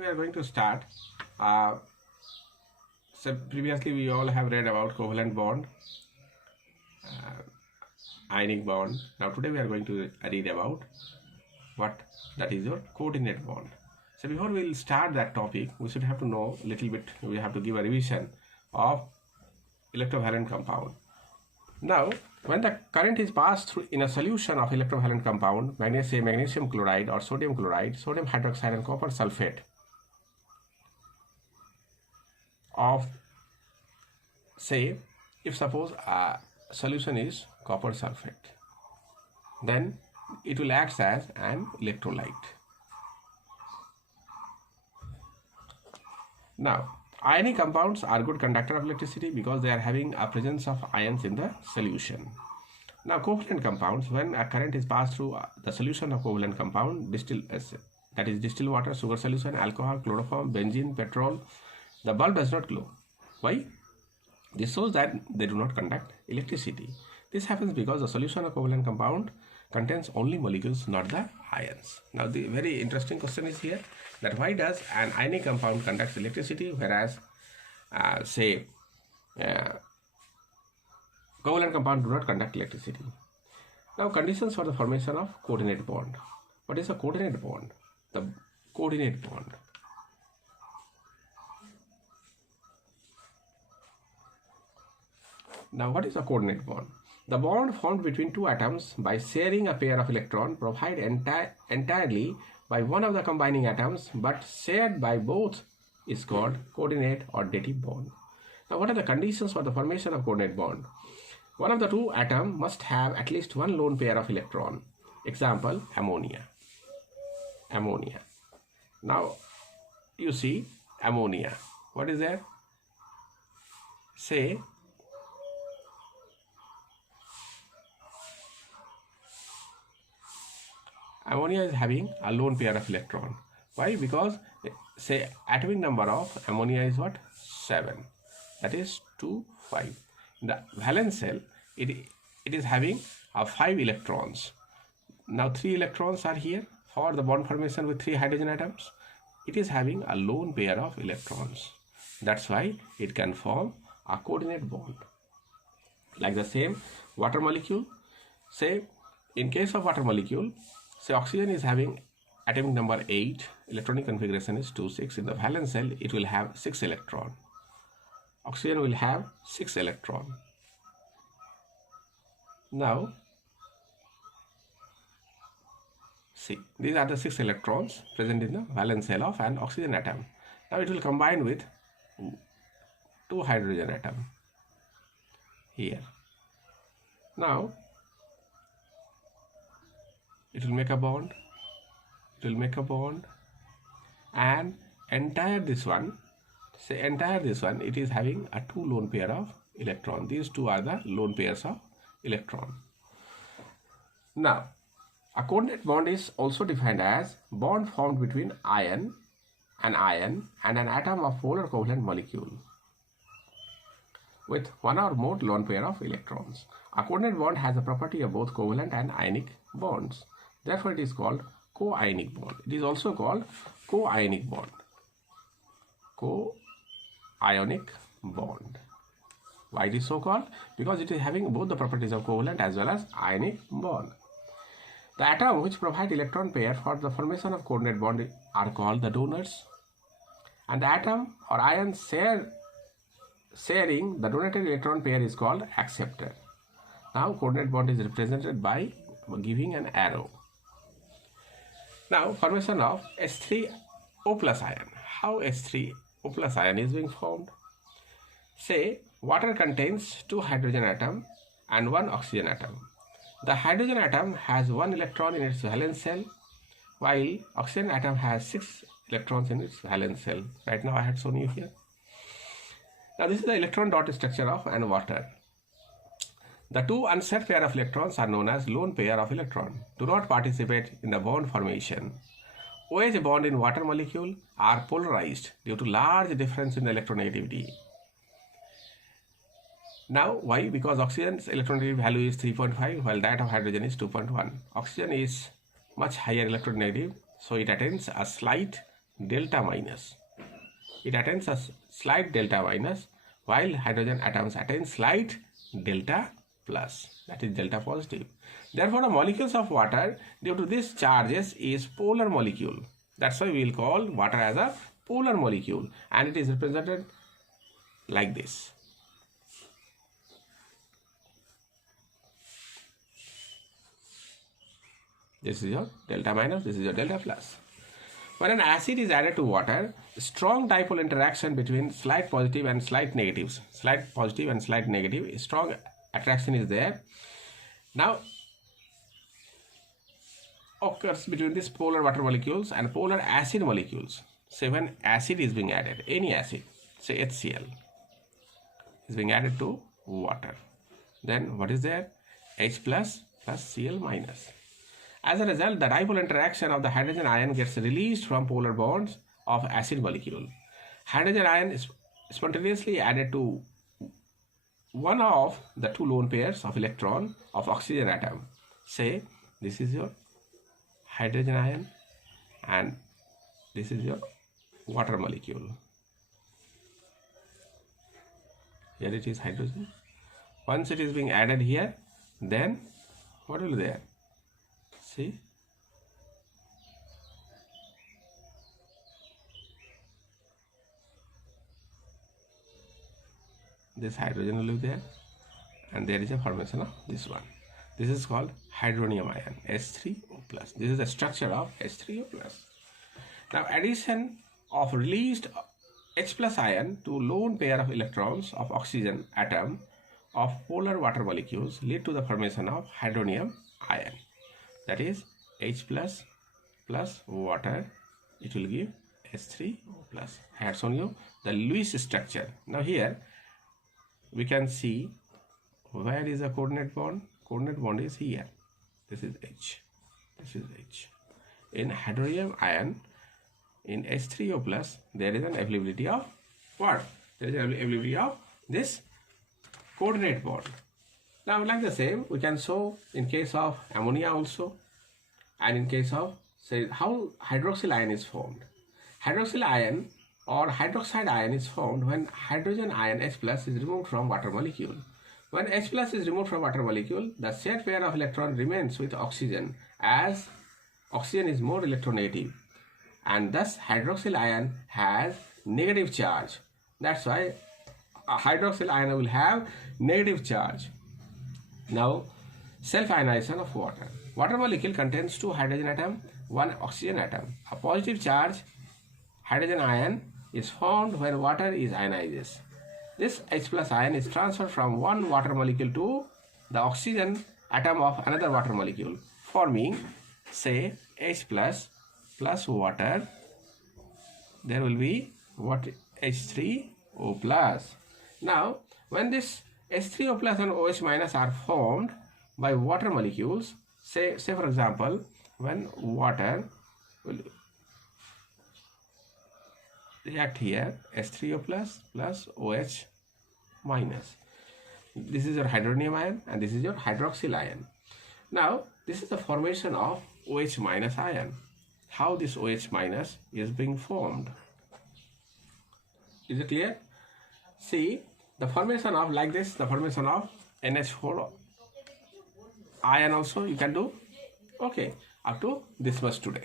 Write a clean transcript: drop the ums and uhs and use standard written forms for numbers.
We are going to start. Uh, so previously we all have read about covalent bond, ionic bond. Now today we are going to read about what that is your coordinate bond. So before we'll start that topic, we should have to know a little bit. We have to give a revision of electrovalent compound. Now, when the current is passed through in a solution of electrovalent compound, magnesium chloride or sodium chloride, sodium hydroxide and copper sulfate of, say, if suppose a solution is copper sulfate, then it will act as an electrolyte. Now, ionic compounds are good conductor of electricity because they are having a presence of ions in the solution. Now, covalent compounds, when a current is passed through the solution of covalent compound, that is distilled water, sugar solution, alcohol, chloroform, benzene, petrol, the bulb does not glow. Why? This shows that they do not conduct electricity. This happens because the solution of covalent compound contains only molecules, not the ions. Now, the very interesting question is here that why does an ionic compound conduct electricity, whereas, covalent compound do not conduct electricity. Now, conditions for the formation of coordinate bond. What is a coordinate bond? The coordinate bond. Now, what is a coordinate bond? The bond formed between two atoms by sharing a pair of electrons provided entirely by one of the combining atoms but shared by both is called coordinate or dative bond. Now, what are the conditions for the formation of coordinate bond? One of the two atoms must have at least one lone pair of electron. Example, ammonia. Ammonia. Now, you see ammonia. What is there? Say, ammonia is having a lone pair of electron. Why? Because, say, atomic number of ammonia is what? 7. That is 2, 5. In the valence shell, it is having 5 electrons. Now 3 electrons are here for the bond formation with 3 hydrogen atoms. It is having a lone pair of electrons. That's why it can form a coordinate bond. Like the same water molecule. Say, in case of water molecule, say oxygen is having atomic number 8, electronic configuration is 2, 6. In the valence shell, it will have 6 electrons. Oxygen will have 6 electrons. Now, see, these are the 6 electrons present in the valence shell of an oxygen atom. Now, it will combine with 2 hydrogen atoms here. Now, it will make a bond, and entire this one, it is having a 2 lone pair of electron. These 2 are the lone pairs of electron. Now, a coordinate bond is also defined as bond formed between an ion and an atom of polar covalent molecule with one or more lone pair of electrons. A coordinate bond has the property of both covalent and ionic bonds. Therefore, it is called co-ionic bond. It is also called co-ionic bond. Co-ionic bond. Why it is so called? Because it is having both the properties of covalent as well as ionic bond. The atom which provide electron pair for the formation of coordinate bond are called the donors, and the atom or ion sharing the donated electron pair is called acceptor. Now, coordinate bond is represented by giving an arrow. Now, formation of H3O plus ion. How H3O plus ion is being formed? Say, water contains 2 hydrogen atoms and 1 oxygen atom. The hydrogen atom has 1 electron in its valence shell, while oxygen atom has 6 electrons in its valence shell. Right now, I had shown you here. Now, this is the electron dot structure of an water. The 2 unset pair of electrons are known as lone pair of electron. Do not participate in the bond formation. OH bond in water molecule are polarized due to large difference in electronegativity. Now, why? Because oxygen's electronegativity value is 3.5 while that of hydrogen is 2.1. Oxygen is much higher electronegative, so it attains a slight delta minus. It attains a slight delta minus, while hydrogen atoms attain slight delta plus, that is delta positive. Therefore, the molecules of water due to these charges is polar molecule. That's why we will call water as a polar molecule, and it is represented like this. This is your delta minus, this is your delta plus. When an acid is added to water, strong dipole interaction between slight positive and slight negatives, slight positive and slight negative, strong attraction is there. Now occurs between these polar water molecules and polar acid molecules. Say when acid is being added, any acid, say HCl, is being added to water, then what is there? H plus plus Cl minus. As a result, the dipole interaction of the hydrogen ion gets released from polar bonds of acid molecule. Hydrogen ion is spontaneously added to one of the two lone pairs of electron of oxygen atom. Say this is your hydrogen ion and this is your water molecule. Here it is hydrogen. Once it is being added here, then what will be there? See, this hydrogen will be there, and there is a formation of this one. This is called hydronium ion, H3O+. This is the structure of H3O+. Now, addition of released H plus ion to lone pair of electrons of oxygen atom of polar water molecules lead to the formation of hydronium ion. That is H plus plus water, it will give H3O+. I had shown you the Lewis structure. Now here we can see where is the coordinate bond. Coordinate bond is here. This is H. This is H. In hydronium ion, in H3O+, there is an availability of what? There is an availability of this coordinate bond. Now, like the same, we can show in case of ammonia also, and in case of, say, how hydroxyl ion is formed. Hydroxyl ion or hydroxide ion is formed when hydrogen ion H plus is removed from water molecule. When H plus is removed from water molecule, the shared pair of electron remains with oxygen, as oxygen is more electronegative, and thus hydroxyl ion has negative charge. That's why a hydroxyl ion will have negative charge. Now, self-ionization of water. Water molecule contains two hydrogen atom, one oxygen atom. A positive charge hydrogen ion is formed when water is ionized. This H plus ion is transferred from one water molecule to the oxygen atom of another water molecule, forming, say, H plus plus water. There will be what? H3O plus. Now, when this H3O plus and OH minus are formed by water molecules, say for example, when water will react here, H3O plus plus OH minus. This is your hydronium ion and this is your hydroxyl ion. Now, this is the formation of OH minus ion. How this OH minus is being formed? Is it clear? See, the formation of like this, the formation of NH4 ion also you can do. Okay, up to this much today.